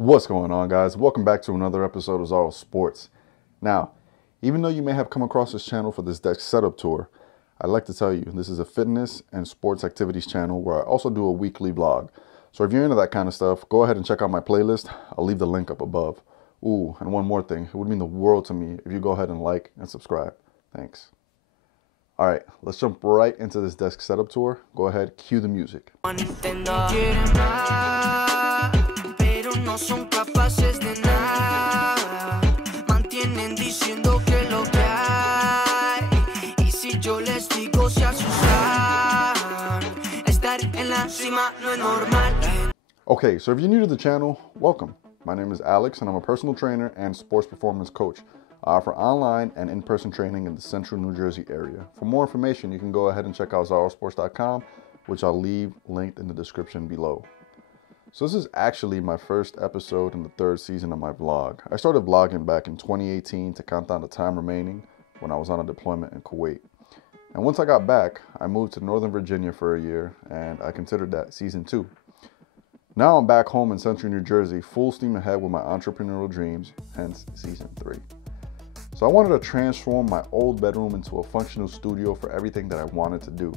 What's going on, guys? Welcome back to another episode of ZaroSports. Now, even though you may have come across this channel for this desk setup tour, I'd like to tell you this is a fitness and sports activities channel where I also do a weekly vlog. So if you're into that kind of stuff, go ahead and check out my playlist. I'll leave the link up above. Ooh, and one more thing. It would mean the world to me if you go ahead and like and subscribe. Thanks. All right, let's jump right into this desk setup tour. Go ahead, cue the music. No son capaces de nada, mantienen diciendo que lo que hay, y si yo les digo se asustan, estar en la cima no es normal. Okay, so if you're new to the channel, welcome. My name is Alex and I'm a personal trainer and sports performance coach. I offer online and in-person training in the central New Jersey area. For more information, you can go ahead and check out ZaroSports.com, which I'll leave linked in the description below. So this is actually my first episode in the third season of my vlog. I started vlogging back in 2018 to count down the time remaining when I was on a deployment in Kuwait. And once I got back, I moved to Northern Virginia for a year and I considered that season 2. Now I'm back home in central New Jersey, full steam ahead with my entrepreneurial dreams, hence season 3. So I wanted to transform my old bedroom into a functional studio for everything that I wanted to do.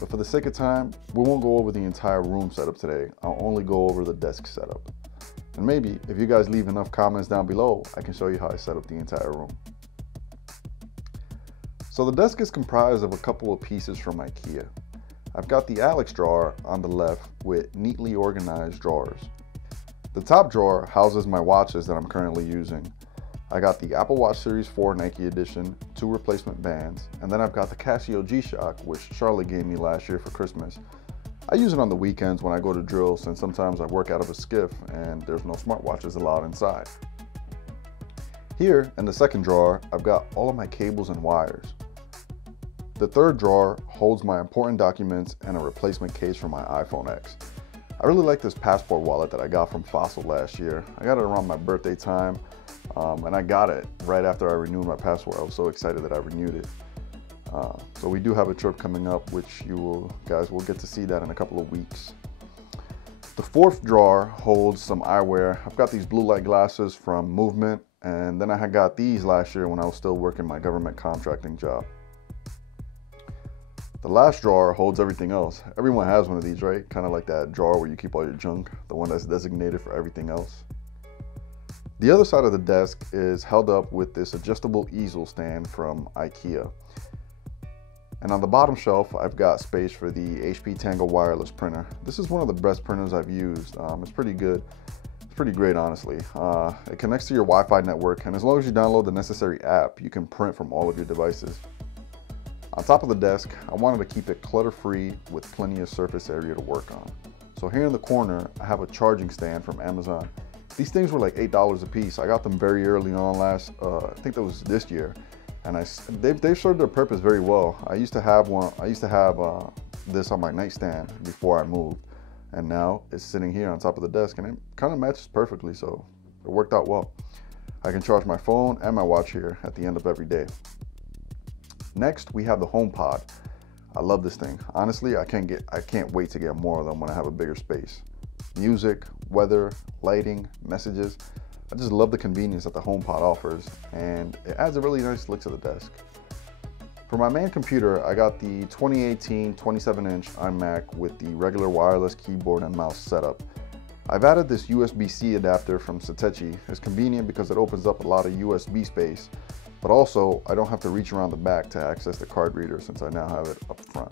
But for the sake of time, we won't go over the entire room setup today. I'll only go over the desk setup. And maybe, if you guys leave enough comments down below, I can show you how I set up the entire room. So the desk is comprised of a couple of pieces from Ikea. I've got the Alex drawer on the left with neatly organized drawers. The top drawer houses my watches that I'm currently using. I got the Apple Watch Series 4 Nike Edition, 2 replacement bands, and then I've got the Casio G-Shock, which Charlotte gave me last year for Christmas. I use it on the weekends when I go to drill, since sometimes I work out of a skiff and there's no smartwatches allowed inside. Here, in the second drawer, I've got all of my cables and wires. The third drawer holds my important documents and a replacement case for my iPhone X. I really like this passport wallet that I got from Fossil last year. I got it around my birthday time. And I got it right after I renewed my passport. I was so excited that I renewed it. So we do have a trip coming up, which you guys will get to see that in a couple of weeks. The fourth drawer holds some eyewear. I've got these blue light glasses from Movement, and then I had got these last year when I was still working my government contracting job. The last drawer holds everything else. Everyone has one of these, right? Kind of like that drawer where you keep all your junk, the one that's designated for everything else. The other side of the desk is held up with this adjustable easel stand from Ikea. And on the bottom shelf, I've got space for the HP Tango wireless printer. This is one of the best printers I've used. It's pretty good. It's pretty great, honestly. It connects to your Wi-Fi network, and as long as you download the necessary app, you can print from all of your devices. On top of the desk, I wanted to keep it clutter-free with plenty of surface area to work on. So here in the corner, I have a charging stand from Amazon. These things were like $8 a piece. I got them very early on I think that was this year. And they've served their purpose very well. I used to have this on my nightstand before I moved. And now it's sitting here on top of the desk and it kind of matches perfectly, so it worked out well. I can charge my phone and my watch here at the end of every day. Next, we have the HomePod. I love this thing. Honestly, I can't wait to get more of them when I have a bigger space. Music, weather, lighting, messages. I just love the convenience that the HomePod offers, and it adds a really nice look to the desk. For my main computer, I got the 2018 27-inch iMac with the regular wireless keyboard and mouse setup. I've added this USB-C adapter from Satechi. It's convenient because it opens up a lot of USB space, but also I don't have to reach around the back to access the card reader since I now have it up front.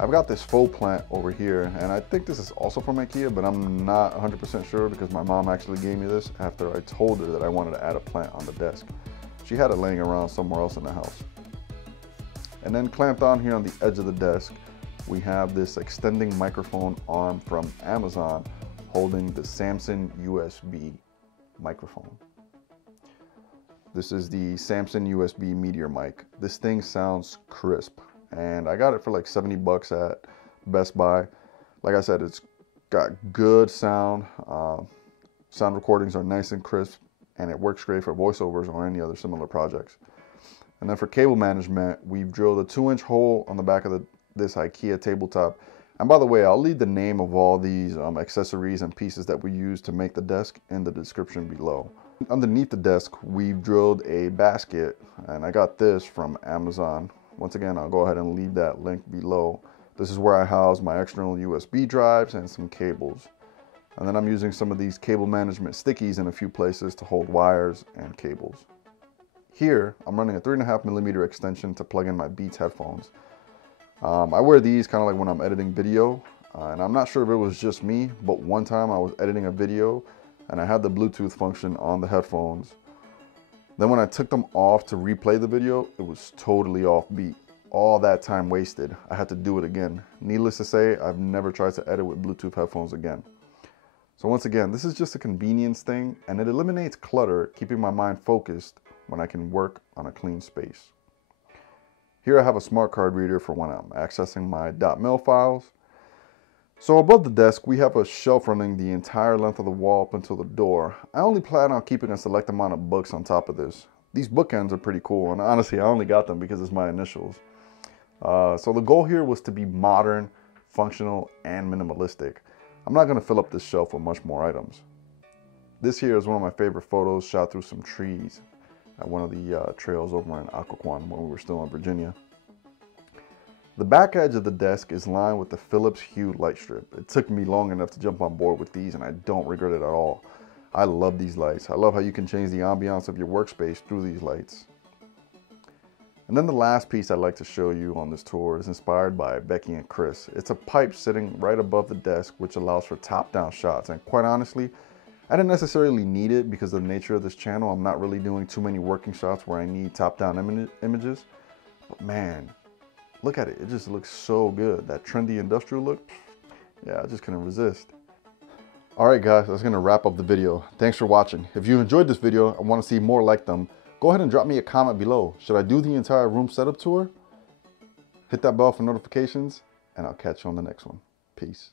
I've got this faux plant over here, and I think this is also from Ikea, but I'm not 100% sure because my mom actually gave me this after I told her that I wanted to add a plant on the desk. She had it laying around somewhere else in the house. And then clamped on here on the edge of the desk, we have this extending microphone arm from Amazon holding the Samsung USB microphone. This is the Samsung USB Meteor mic. This thing sounds crisp. And I got it for like 70 bucks at Best Buy. Like I said, it's got good sound. Sound recordings are nice and crisp, and it works great for voiceovers or any other similar projects. And then for cable management, we've drilled a 2-inch hole on the back of this Ikea tabletop. And by the way, I'll leave the name of all these accessories and pieces that we use to make the desk in the description below. Underneath the desk, we've drilled a basket, and I got this from Amazon. Once again, I'll go ahead and leave that link below. This is where I house my external USB drives and some cables. And then I'm using some of these cable management stickies in a few places to hold wires and cables. Here, I'm running a 3.5mm extension to plug in my Beats headphones. I wear these kind of like when I'm editing video, and I'm not sure if it was just me, but one time I was editing a video and I had the Bluetooth function on the headphones. Then when I took them off to replay the video, it was totally off beat. All that time wasted. I had to do it again. Needless to say, I've never tried to edit with Bluetooth headphones again. So once again, this is just a convenience thing, and it eliminates clutter, keeping my mind focused when I can work on a clean space. Here I have a smart card reader for when I'm accessing my .mil files. So above the desk, we have a shelf running the entire length of the wall up until the door. I only plan on keeping a select amount of books on top of this. These bookends are pretty cool, and honestly, I only got them because it's my initials. So the goal here was to be modern, functional, and minimalistic. I'm not going to fill up this shelf with much more items. This here is one of my favorite photos shot through some trees at one of the trails over in Occoquan when we were still in Virginia. The back edge of the desk is lined with the Philips Hue light strip. It took me long enough to jump on board with these, and I don't regret it at all. I love these lights. I love how you can change the ambiance of your workspace through these lights. And then the last piece I'd like to show you on this tour is inspired by Becki and Chris. It's a pipe sitting right above the desk, which allows for top-down shots. And quite honestly, I didn't necessarily need it because of the nature of this channel. I'm not really doing too many working shots where I need top-down images. But man, look at it. It just looks so good. That trendy industrial look, yeah, I just couldn't resist. All right, guys, that's gonna wrap up the video. Thanks for watching. If you enjoyed this video and want to see more like them, go ahead and drop me a comment below. Should I do the entire room setup tour? Hit that bell for notifications, and I'll catch you on the next one. Peace.